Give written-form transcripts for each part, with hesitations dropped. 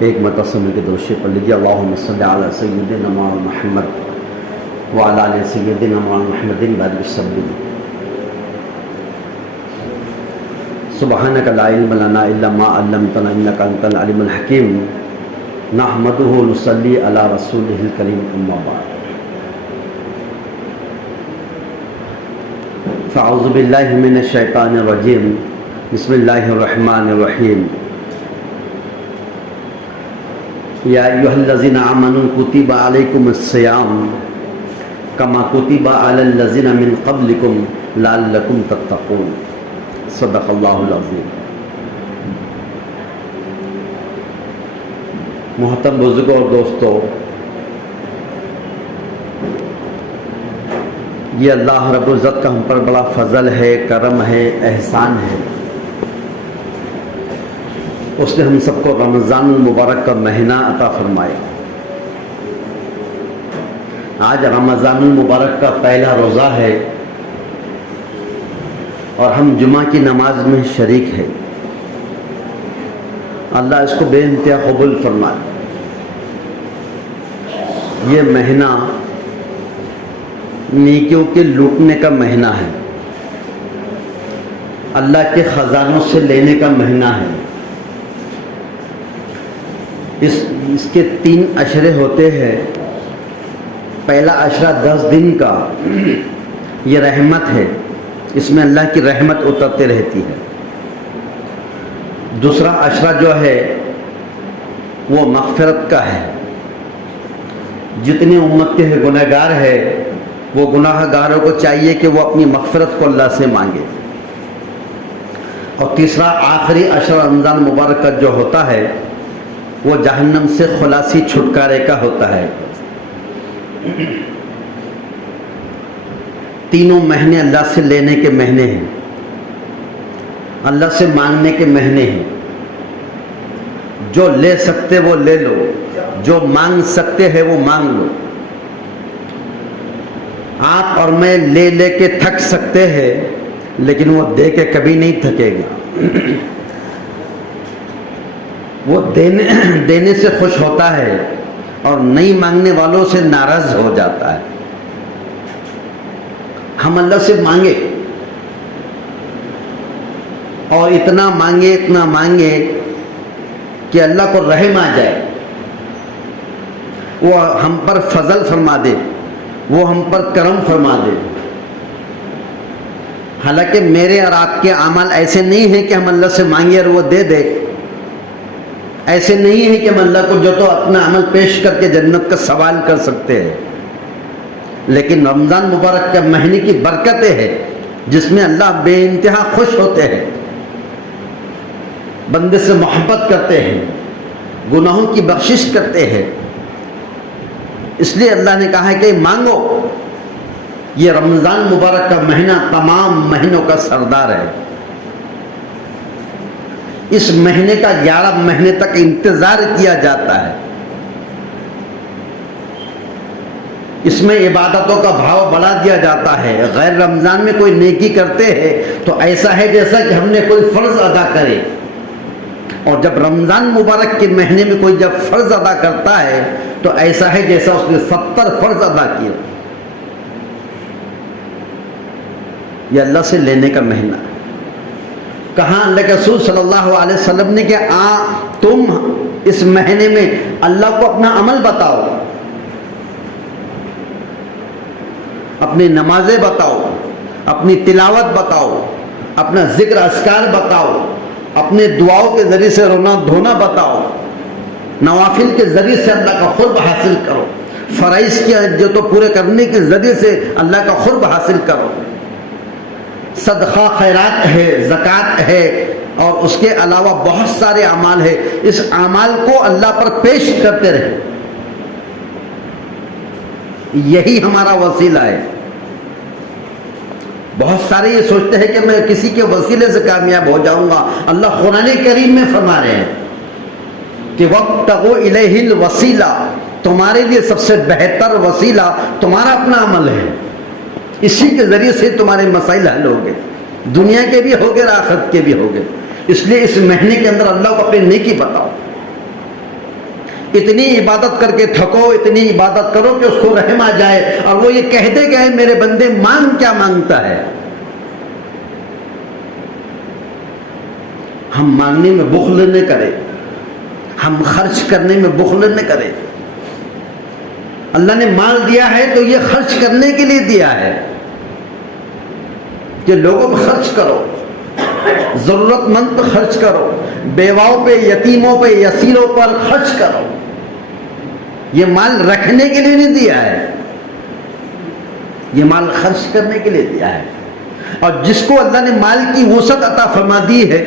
ایک مرتبہ مل کے درود شریف پڑھ لیجیے۔ اللہم صلی علی سیدنا مولانا محمد وعلی آل سیدنا مولانا محمد بارک وسلم۔ سبحانک لا علم لنا الا ما علمتنا انک انت العلیم الحکیم۔ نحمدہ ونصلی علی رسولہ الکریم، اما بعد۔ فاعوذ باللہ من الشیطان الرجیم، بسم اللہ الرحمن الرحیم۔ یا ایھا الذین آمنوا کتب علیکم الصیام کما کتب علی الذین من قبلکم لعلکم تتقون۔ صدق اللہ العظیم۔ محترم بزرگوں اور دوستو، یہ اللہ رب العزت کا ہم پر بڑا فضل ہے، کرم ہے، احسان ہے۔ اس نے ہم سب کو رمضان المبارک کا مہینہ عطا فرمایا۔ آج رمضان المبارک کا پہلا روزہ ہے اور ہم جمعہ کی نماز میں شریک ہیں۔ اللہ اس کو بے انتہا قبول فرمائے۔ یہ مہینہ نیکیوں کے لوٹنے کا مہینہ ہے، اللہ کے خزانوں سے لینے کا مہینہ ہے۔ اس کے 3 عشرے ہوتے ہیں۔ پہلا عشرہ 10 دن کا، یہ رحمت ہے، اس میں اللہ کی رحمت اترتے رہتی ہے۔ دوسرا عشرہ جو ہے وہ مغفرت کا ہے۔ جتنے امت کے گناہ گار ہے، وہ گناہ گاروں کو چاہیے کہ وہ اپنی مغفرت کو اللہ سے مانگے۔ اور تیسرا آخری عشرہ رمضان مبارک کا جو ہوتا ہے وہ جہنم سے خلاصی چھٹکارے کا ہوتا ہے۔ تینوں مہینے اللہ سے لینے کے مہینے ہیں، اللہ سے مانگنے کے مہینے ہیں۔ جو لے سکتے وہ لے لو، جو مانگ سکتے ہیں وہ مانگ لو۔ آپ اور میں لے لے کے تھک سکتے ہیں، لیکن وہ دے کے کبھی نہیں تھکے گا۔ وہ دینے سے خوش ہوتا ہے اور نہیں مانگنے والوں سے ناراض ہو جاتا ہے۔ ہم اللہ سے مانگے اور اتنا مانگے کہ اللہ کو رحم آ جائے، وہ ہم پر فضل فرما دے، وہ ہم پر کرم فرما دے۔ حالانکہ میرے اور آپ کے اعمال ایسے نہیں ہیں کہ ہم اللہ سے مانگے اور وہ دے دے۔ ایسے نہیں ہے کہ ہم اللہ کو جو تو اپنا عمل پیش کر کے جنت کا سوال کر سکتے ہیں، لیکن رمضان مبارک کے مہینے کی برکتیں ہیں جس میں اللہ بے انتہا خوش ہوتے ہیں، بندے سے محبت کرتے ہیں، گناہوں کی بخشش کرتے ہیں۔ اس لیے اللہ نے کہا ہے کہ مانگو۔ یہ رمضان مبارک کا مہینہ تمام مہینوں کا سردار ہے۔ اس مہینے کا 11 مہینے تک انتظار کیا جاتا ہے۔ اس میں عبادتوں کا بھاؤ بڑھا دیا جاتا ہے۔ غیر رمضان میں کوئی نیکی کرتے ہیں تو ایسا ہے جیسا کہ ہم نے کوئی فرض ادا کرے، اور جب رمضان مبارک کے مہینے میں کوئی جب فرض ادا کرتا ہے تو ایسا ہے جیسا اس نے 70 فرض ادا کیے۔ یہ اللہ سے لینے کا مہینہ۔ کہاں اللہ کے رسول صلی اللہ علیہ وسلم نے کہ تم اس مہینے میں اللہ کو اپنا عمل بتاؤ، اپنی نمازیں بتاؤ، اپنی تلاوت بتاؤ، اپنا ذکر اذکار بتاؤ، اپنے دعاؤں کے ذریعے سے رونا دھونا بتاؤ، نوافل کے ذریعے سے اللہ کا قرب حاصل کرو، فرائض کے جو تو پورے کرنے کے ذریعے سے اللہ کا قرب حاصل کرو۔ صدقہ خیرات ہے، زکوٰۃ ہے، اور اس کے علاوہ بہت سارے اعمال ہیں۔ اس اعمال کو اللہ پر پیش کرتے رہے، یہی ہمارا وسیلہ ہے۔ بہت سارے یہ سوچتے ہیں کہ میں کسی کے وسیلے سے کامیاب ہو جاؤں گا۔ اللہ قرآن کریم میں فرما رہے ہیں کہ وَابْتَغُوا إِلَيْهِ الْوَسِيلَةَ، تمہارے لیے سب سے بہتر وسیلہ تمہارا اپنا عمل ہے۔ اسی کے ذریعے سے تمہارے مسائل حل ہو گئے، دنیا کے بھی ہو گئے، آخرت کے بھی ہو گئے۔ اس لیے اس مہینے کے اندر اللہ کو اپنی نیکی بتاؤ۔ اتنی عبادت کر کے تھکو، اتنی عبادت کرو کہ اس کو رحم آ جائے، اور وہ یہ کہہ دے کہ میرے بندے مانگ کیا مانگتا ہے۔ ہم مانگنے میں بخل نہ کریں، ہم خرچ کرنے میں بخل نہ کریں۔ اللہ نے مال دیا ہے تو یہ خرچ کرنے کے لیے دیا ہے کہ لوگوں پہ خرچ کرو، ضرورت مند پہ خرچ کرو، بیواؤں پہ، یتیموں پہ، یسیروں پر خرچ کرو۔ یہ مال رکھنے کے لیے نہیں دیا ہے، یہ مال خرچ کرنے کے لیے دیا ہے۔ اور جس کو اللہ نے مال کی وسعت عطا فرما دی ہے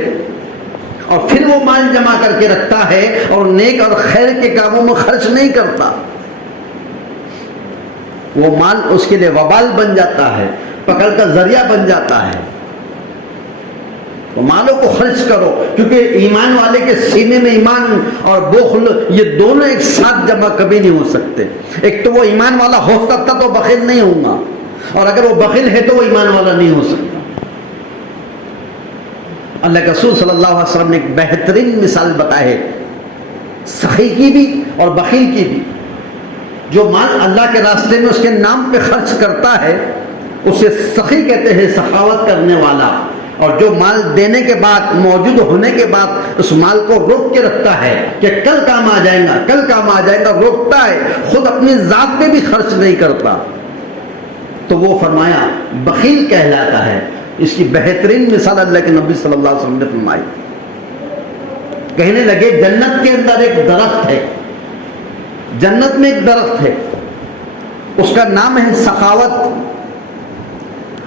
اور پھر وہ مال جمع کر کے رکھتا ہے اور نیک اور خیر کے کاموں میں خرچ نہیں کرتا، وہ مال اس کے لیے وبال بن جاتا ہے، پکڑ کا ذریعہ بن جاتا ہے۔ تو مالوں کو خرچ کرو، کیونکہ ایمان والے کے سینے میں ایمان اور بخل یہ دونوں ایک ساتھ جمع کبھی نہیں ہو سکتے۔ ایک تو وہ ایمان والا ہو سکتا تو بخیل نہیں ہوگا، اور اگر وہ بخیل ہے تو وہ ایمان والا نہیں ہو سکتا۔ اللہ کے رسول صلی اللہ علیہ وسلم نے ایک بہترین مثال بتائی ہے، سخی کی بھی اور بخیل کی بھی۔ جو مال اللہ کے راستے میں اس کے نام پہ خرچ کرتا ہے اسے سخی کہتے ہیں، سخاوت کرنے والا۔ اور جو مال دینے کے بعد، موجود ہونے کے بعد اس مال کو روک کے رکھتا ہے کہ کل کام آ جائے گا، کل کام آ جائے گا، روکتا ہے، خود اپنی ذات پہ بھی خرچ نہیں کرتا، تو وہ فرمایا بخیل کہلاتا ہے۔ اس کی بہترین مثال اللہ کے نبی صلی اللہ علیہ وسلم نے فرمائی۔ کہنے لگے جنت کے اندر ایک درخت ہے، جنت میں ایک درخت ہے، اس کا نام ہے سخاوت،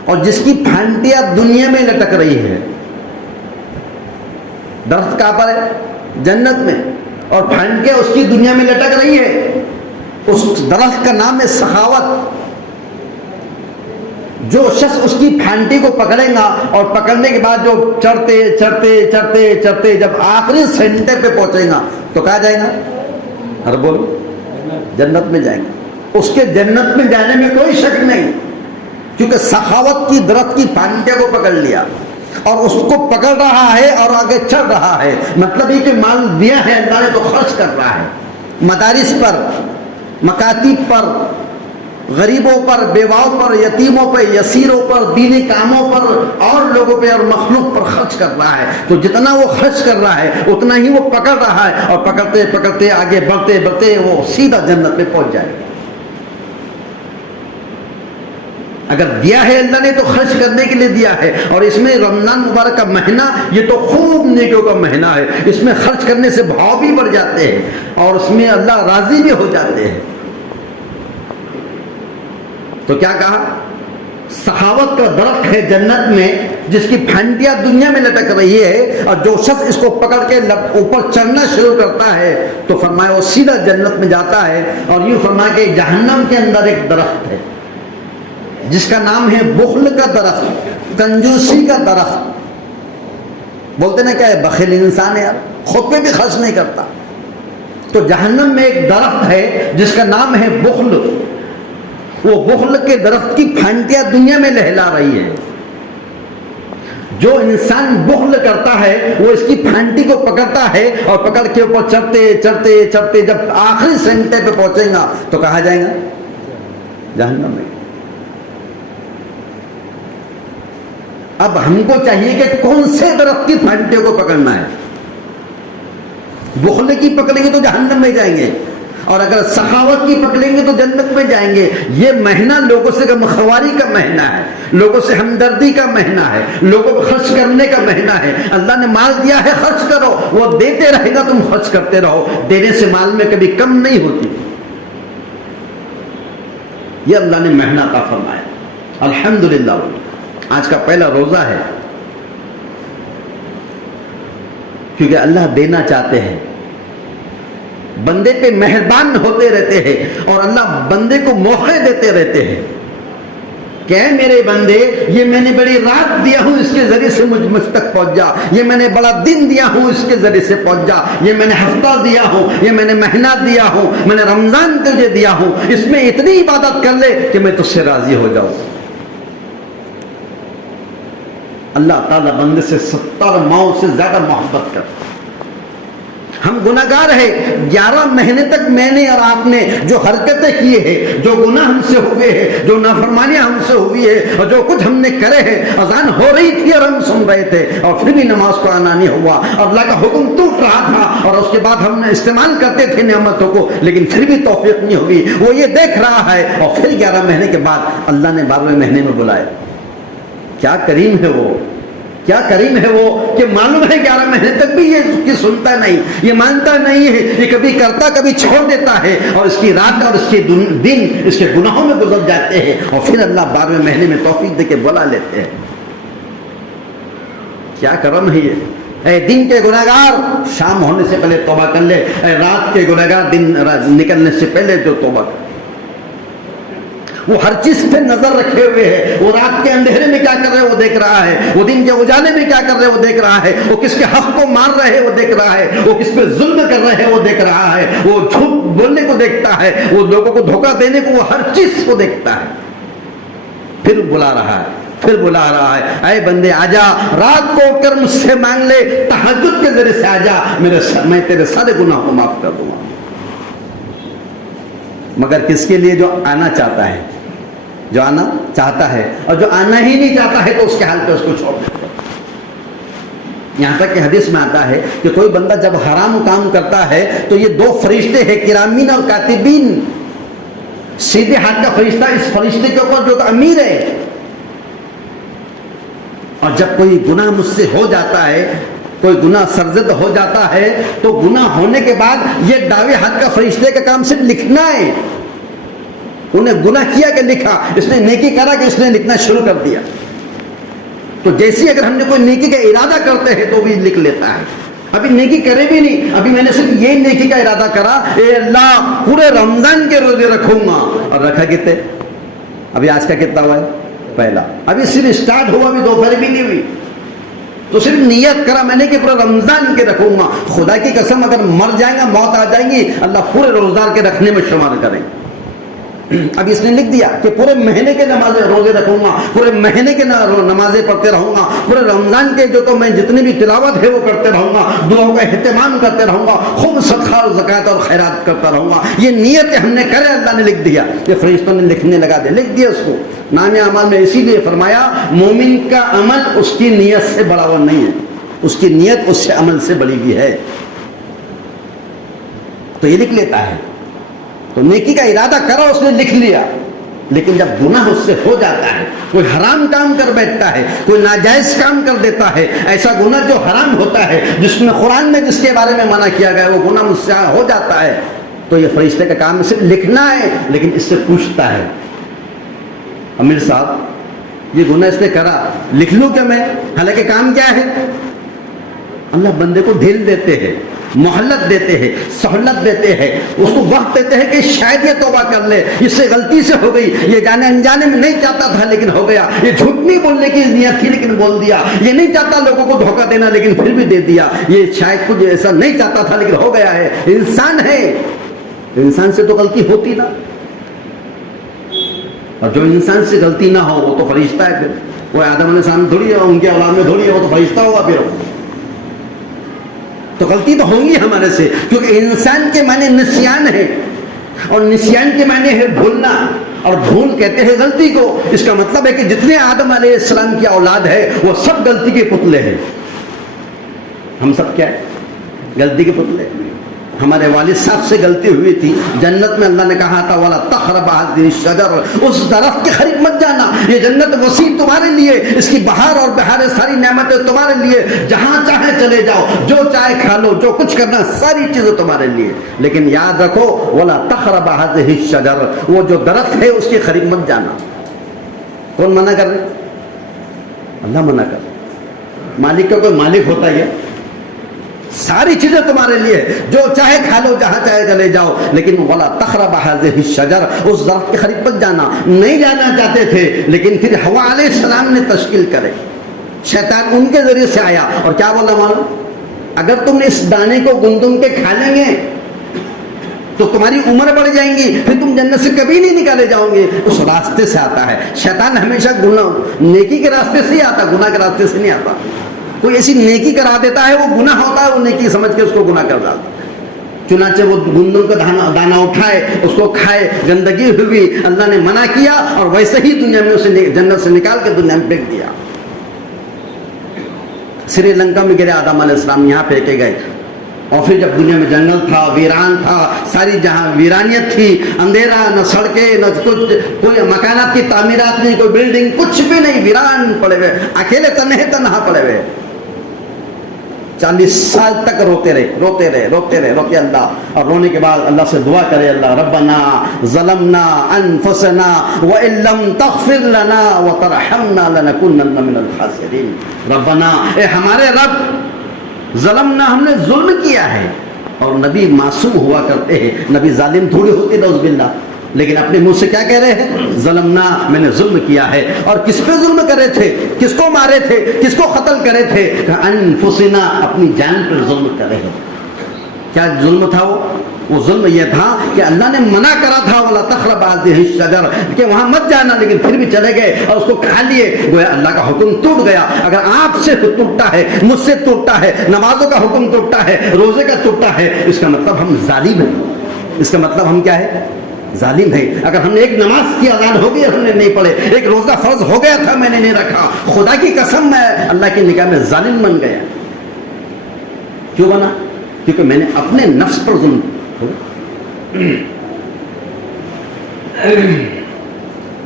اور جس کی پھانٹیاں دنیا میں لٹک رہی ہے۔ درخت کہاں پر ہے؟ جنت میں، اور پھانٹیاں اس کی دنیا میں لٹک رہی ہے۔ اس درخت کا نام ہے سخاوت۔ جو شخص اس کی پھانٹی کو پکڑے گا اور پکڑنے کے بعد جو چڑھتے چڑھتے چڑھتے چڑھتے جب آخری سینٹر پہ پہنچے گا تو کہاں جائے گا؟ ہر بول جنت میں جائیں گے۔ اس کے جنت میں جانے میں کوئی شک نہیں، کیونکہ سخاوت کی درخت کی پھانٹیاں کو پکڑ لیا اور اس کو پکڑ رہا ہے اور آگے چڑھ رہا ہے۔ مطلب یہ کہ مال دیا ہے اللہ نے تو خرچ کر رہا ہے، مدارس پر، مکاتب پر، غریبوں پر، بیواؤں پر، یتیموں پر، یسیروں پر، دینی کاموں پر اور لوگوں پہ اور مخلوق پر خرچ کر رہا ہے۔ تو جتنا وہ خرچ کر رہا ہے اتنا ہی وہ پکڑ رہا ہے، اور پکڑتے پکڑتے آگے بڑھتے بڑھتے وہ سیدھا جنت میں پہنچ جائے گا۔ اگر دیا ہے اللہ نے تو خرچ کرنے کے لیے دیا ہے، اور اس میں رمضان مبارک کا مہینہ یہ تو خوب نیکیوں کا مہینہ ہے، اس میں خرچ کرنے سے بھاؤ بھی بڑھ جاتے ہیں اور اس میں اللہ راضی بھی ہو جاتے ہیں۔ تو کیا کہا؟ سخاوت کا درخت ہے جنت میں جس کی پھانٹیاں دنیا میں لٹک رہی ہے، اور جو شخص اس کو پکڑ کے اوپر چڑھنا شروع کرتا ہے تو فرمایا وہ سیدھا جنت میں جاتا ہے۔ اور یوں فرمایا کہ جہنم کے اندر ایک درخت ہے جس کا نام ہے بخل کا درخت، کنجوسی کا درخت۔ بولتے نا کیا ہے، بخیل انسان ہے یار، خود پہ بھی خرچ نہیں کرتا۔ تو جہنم میں ایک درخت ہے جس کا نام ہے بخل، وہ بخل کے درخت کی پھانٹیاں دنیا میں لہلا رہی ہے۔ جو انسان بخل کرتا ہے وہ اس کی پھانٹی کو پکڑتا ہے اور پکڑ کے اوپر چڑھتے چڑھتے چڑھتے جب آخری سینٹر پہ پہنچے گا تو کہاں جائے گا؟ جہنم میں۔ اب ہم کو چاہیے کہ کون سے درخت کی پھانٹیوں کو پکڑنا ہے۔ بخل کی پکڑیں گے تو جہنم میں جائیں گے، اور اگر سخاوت کی پکڑیں گے تو جنت میں جائیں گے۔ یہ مہینہ لوگوں سے غمخواری کا مہینہ ہے، لوگوں سے ہمدردی کا مہینہ ہے، لوگوں کو خرچ کرنے کا مہینہ ہے۔ اللہ نے مال دیا ہے، خرچ کرو، وہ دیتے رہے گا، تم خرچ کرتے رہو، دینے سے مال میں کبھی کم نہیں ہوتی۔ یہ اللہ نے مہینہ عطا فرمایا۔ الحمدللہ آج کا پہلا روزہ ہے، کیونکہ اللہ دینا چاہتے ہیں، بندے پہ مہربان ہوتے رہتے ہیں، اور اللہ بندے کو موقع دیتے رہتے ہیں کہ اے میرے بندے، یہ میں نے بڑی رات دیا ہوں، اس کے ذریعے سے مجھ تک پہنچ جا، یہ میں نے بڑا دن دیا ہوں، اس کے ذریعے سے پہنچ جا، یہ میں نے ہفتہ دیا ہوں، یہ میں نے مہینہ دیا ہوں، میں نے رمضان تجھے دیا ہوں، اس میں اتنی عبادت کر لے کہ میں تجھ سے راضی ہو جاؤں۔ اللہ تعالیٰ بندے سے 70 ماؤں سے زیادہ محبت کرتا، ہم گناہگار ہیں. 11 مہینے تک میں نے اور آپ نے جو حرکتیں کیے ہیں, جو گناہ ہم سے ہوئے ہیں, جو نافرمانیاں ہم سے ہوئی ہے, اور جو کچھ ہم نے کرے ہیں, اذان ہو رہی تھی اور ہم سن رہے تھے اور پھر بھی نماز کو آنا نہیں ہوا, اور اللہ کا حکم ٹوٹ رہا تھا اور اس کے بعد ہم نے استعمال کرتے تھے نعمتوں کو, لیکن پھر بھی توفیق نہیں ہوئی. وہ یہ دیکھ رہا ہے اور پھر 11 مہینے کے بعد اللہ نے 12ویں مہینے میں بلایا. کیا کریم ہے وہ, کیا کریم ہے وہ کہ معلوم ہے 11 مہینے تک بھی یہ اس کی سنتا نہیں, یہ مانتا نہیں ہے, یہ کبھی کرتا کبھی چھوڑ دیتا ہے, اور اس کی رات اور اس کے دن اس کے گناہوں میں گزر جاتے ہیں, اور پھر اللہ 12ویں مہینے میں توفیق دے کے بلا لیتے ہیں. کیا کرم ہے یہ. اے دن کے گناہگار, شام ہونے سے پہلے توبہ کر لے. اے رات کے گناہگار, دن نکلنے سے پہلے جو توبہ کر. وہ ہر چیز پہ نظر رکھے ہوئے ہے. وہ رات کے اندھیرے میں کیا کر رہے وہ دیکھ رہا ہے, وہ دن کے اجالے میں کیا کر رہے وہ دیکھ رہا ہے, وہ کس کے حق کو مار رہے ہیں وہ دیکھ رہا ہے, وہ کس پہ ظلم کر رہے ہیں وہ دیکھ رہا ہے, وہ جھوٹ بولنے کو دیکھتا ہے, وہ لوگوں کو دھوکہ دینے کو, وہ ہر چیز کو دیکھتا ہے. پھر بلا رہا ہے, پھر بلا رہا ہے, اے بندے آجا, رات کو اٹھ کر مجھ سے مانگ لے, تہجد کے ذریعے سے آجا, میں تیرے سارے گناہ کو معاف کر دوں گا. مگر کس کے لیے جو آنا چاہتا ہے, جو آنا چاہتا ہے, اور جو آنا ہی نہیں چاہتا ہے تو اس کے حال پہ اس کو چھوڑ دیتا ہے. یہاں تک کہ حدیث میں آتا ہے کہ کوئی بندہ جب حرام کام کرتا ہے تو یہ 2 فرشتے ہیں, کرامین اور کاتبین. سیدھے ہاتھ کا فرشتہ اس فرشتے کے اوپر جو امیر ہے, اور جب کوئی گناہ مجھ سے ہو جاتا ہے, کوئی گناہ سرزد ہو جاتا ہے, تو گناہ ہونے کے بعد یہ داویں ہاتھ کا فرشتے کا کام صرف لکھنا ہے. انہیں گناہ کیا کہ لکھا, اس نے نیکی کرا کہ اس نے لکھنا شروع کر دیا. تو جیسی اگر ہم نے کوئی نیکی کا ارادہ کرتے ہیں تو بھی لکھ لیتا ہے. ابھی نیکی کرے بھی نہیں, ابھی میں نے صرف یہ نیکی کا ارادہ کرا, اے اللہ پورے رمضان کے روزے رکھوں گا, اور رکھا کتنے, ابھی آج کا کتنا ہوا ہے, پہلا, ابھی صرف اسٹارٹ ہوا, ابھی دوپہر بھی نہیں ہوئی, تو صرف نیت کرا میں نے کہ پورے رمضان کے رکھوں گا. خدا کی قسم اگر مر جائیں گا, موت آ جائیں گی, اللہ پورے روزدار کے رکھنے میں شمار کریں. ابھی اس نے لکھ دیا کہ پورے مہینے کے نمازیں روزے رکھوں گا, پورے مہینے کے نمازیں پڑھتے رہوں گا, پورے رمضان کے جو تو میں جتنی بھی تلاوت ہے وہ کرتے رہوں گا, دعاؤں کا اہتمام کرتے رہوں گا, خوب صدقہ اور زکات اور خیرات کرتا رہوں گا. یہ نیت ہم نے کرے, اللہ نے لکھ دیا, یہ فرشتوں نے لکھنے لگا دیا, لکھ دیا اس کو. نام اعمال میں اسی لیے فرمایا مومن کا عمل اس کی نیت سے بڑا ہوا نہیں ہے, اس کی نیت اس سے عمل سے بڑی بھی ہے. تو یہ لکھ لیتا ہے. تو نیکی کا ارادہ کرا, اس نے لکھ لیا. لیکن جب گناہ اس سے ہو جاتا ہے, کوئی حرام کام کر بیٹھتا ہے, کوئی ناجائز کام کر دیتا ہے, ایسا گناہ جو حرام ہوتا ہے, جس میں قرآن میں جس کے بارے میں منع کیا گیا, وہ گناہ مجھ سے ہو جاتا ہے, تو یہ فرشتے کا کام صرف لکھنا ہے, لیکن اس سے پوچھتا ہے, امیر صاحب یہ گناہ اس نے کرا, لکھ لوں کیا میں؟ حالانکہ کام کیا ہے, اللہ بندے کو ڈھیل دیتے ہیں, مہلت دیتے ہیں, سہولت دیتے ہیں, اس کو وقت دیتے ہیں کہ شاید یہ توبہ کر لے, اس سے غلطی سے ہو گئی, یہ جانے انجانے میں نہیں چاہتا تھا لیکن ہو گیا, یہ جھوٹ نہیں بولنے کی نیت تھی لیکن بول دیا, یہ نہیں چاہتا لوگوں کو دھوکہ دینا لیکن پھر بھی دے دیا, یہ شاید کچھ ایسا نہیں چاہتا تھا لیکن ہو گیا ہے. انسان ہے, انسان سے تو غلطی ہوتی نا, اور جو انسان سے غلطی نہ ہو وہ تو فرشتہ ہے. پھر وہ آدم علیہ السلام تھوڑی ہے, ان کے اولاد میں تھوڑی ہے, وہ تو فرشتہ ہوگا. پھر تو غلطی تو ہوں گی ہمارے سے, کیونکہ انسان کے معنی نسیان ہے, اور نسیان کے معنی ہے بھولنا, اور بھول کہتے ہیں غلطی کو. اس کا مطلب ہے کہ جتنے آدم علیہ السلام کی اولاد ہے وہ سب غلطی کے پتلے ہیں. ہم سب کیا ہے, غلطی کے پتلے. ہمارے والد صاحب سے غلطی ہوئی تھی, جنت میں اللہ نے کہا تھا وَلَا تَقْرَبَ هَذِهِ الشَّجَرَ, اس درخت کے قریب مت جانا, یہ جنت وسیع تمہارے لیے, اس کی بہار اور بہاریں ساری نعمتیں تمہارے لیے, جہاں چاہے چلے جاؤ, جو چاہے کھا لو, جو کچھ کرنا ساری چیزیں تمہارے لیے, لیکن یاد رکھو وَلَا تَقْرَبَ هَذِهِ الشَّجَرَ, وہ جو درخت ہے اس کے قریب مت جانا. کون منع کر رہے؟ اللہ منع کر رہے. مالک کا کوئی مالک ہوتا ہے, ساری چیزیں تمہارے لیے, جو چاہے کھا لو, جہاں چاہے چلے جاؤ, لیکن ولا تقرب هذه الشجر, اس درخت کے قریب مت جانا. نہیں جانا چاہتے تھے, لیکن پھر حوا علیہ السلام نے تشکیل کرے, شیطان ان کے ذریعے سے آیا اور کیا بولا معلوم, اگر تم اس دانے کو گندم کے کھا لیں گے تو تمہاری عمر بڑھ جائیں گی, پھر تم جنت سے کبھی نہیں نکالے جاؤ گے. اس راستے سے آتا ہے شیطان, ہمیشہ گناہ نیکی کے راستے سے ہی آتا, گناہ کے راستے سے نہیں آتا. کوئی ایسی نیکی کرا دیتا ہے وہ گناہ ہوتا ہے، وہ نیکی سمجھ کے اس کو گناہ کر ڈالتا ہے۔ چنانچہ وہ گندم کا دانا اٹھائے، اس کو کھائے، گندگی ہوئی، اللہ نے منع کیا اور ویسے ہی دنیا میں اسے جنت سے نکال کے دنیا میں پھینک دیا۔ سری لنکا میں گرے آدم علیہ السلام، یہاں پھینکے گئے، اور پھر جب دنیا میں جنگل تھا، ویران تھا، ساری جہاں ویرانیت تھی، اندھیرا، نہ سڑکیں، نہ کچھ، کوئی مکانات کی تعمیرات نہیں، کوئی بلڈنگ، کچھ بھی نہیں، ویران پڑے ہوئے، اکیلے تنہا پڑے ہوئے، 40 سال تک روتے رہے اللہ، اور رونے کے بعد اللہ سے دعا کرے، اللہ ربنا ظلمنا انفسنا وان لم تغفر لنا وترحمنا لنكونن من الخاسرین۔ ربنا، اے ہمارے رب، ظلمنا، ہم نے ظلم کیا ہے، اور نبی معصوم ہوا کرتے ہیں، نبی ظالم تھوڑی ہوتے نعوذ باللہ، لیکن اپنے منہ سے کیا کہہ رہے ہیں؟ ظلمنا، میں نے ظلم کیا ہے۔ اور کس پہ ظلم کرے تھے؟ کس کو مارے تھے؟ کس کو قتل کرے تھے؟ انفسنا، اپنی جان پر ظلم کرے ہیں۔ کیا ظلم تھا وہ ظلم یہ تھا کہ اللہ نے منع کرا تھا وَلَا تَقْرَبَا هَٰذِهِ الشَّجَرَةَ، کہ وہاں مت جانا، لیکن پھر بھی چلے گئے اور اس کو کھا لیے، گویا اللہ کا حکم ٹوٹ گیا۔ اگر آپ سے ٹوٹتا ہے، مجھ سے ٹوٹتا ہے، نمازوں کا حکم ٹوٹتا ہے، روزے کا ٹوٹتا ہے، اس کا مطلب ہم ظالم ہیں، اس کا مطلب ہم کیا ہے؟ ظالم ہے۔ اگر ہم نے ایک نماز کی اذان ہو گئی ہم نے نہیں پڑھے، ایک روزہ فرض ہو گیا تھا میں نے نہیں رکھا، خدا کی قسم میں اللہ کی نگاہ میں ظالم بن گیا۔ کیوں بنا؟ کیونکہ میں نے اپنے نفس پر ظلم،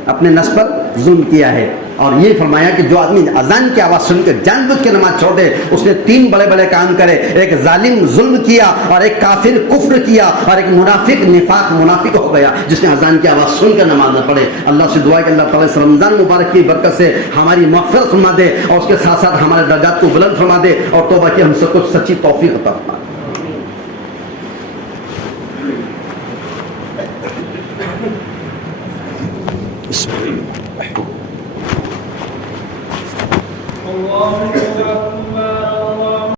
اپنے نفس پر ظلم کیا ہے۔ اور یہ فرمایا کہ جو آدمی اذان کی آواز سن کے جان بوجھ کے نماز چھوڑ دے، اس نے 3 بڑے بڑے کام کرے، ایک ظالم ظلم کیا، اور ایک کافر کفر کیا، اور ایک منافق نفاق منافق ہو گیا جس نے اذان کی آواز سن کر نماز نہ پڑھے۔ اللہ سے دعا کہ اللہ تعالیٰ اس رمضان مبارک کی برکت سے ہماری مغفرت فرما دے، اور اس کے ساتھ ساتھ ہمارے درجات کو بلند فرما دے، اور توبہ کی ہم سب کو سچی توفیق عطا فرما دے۔ اللہ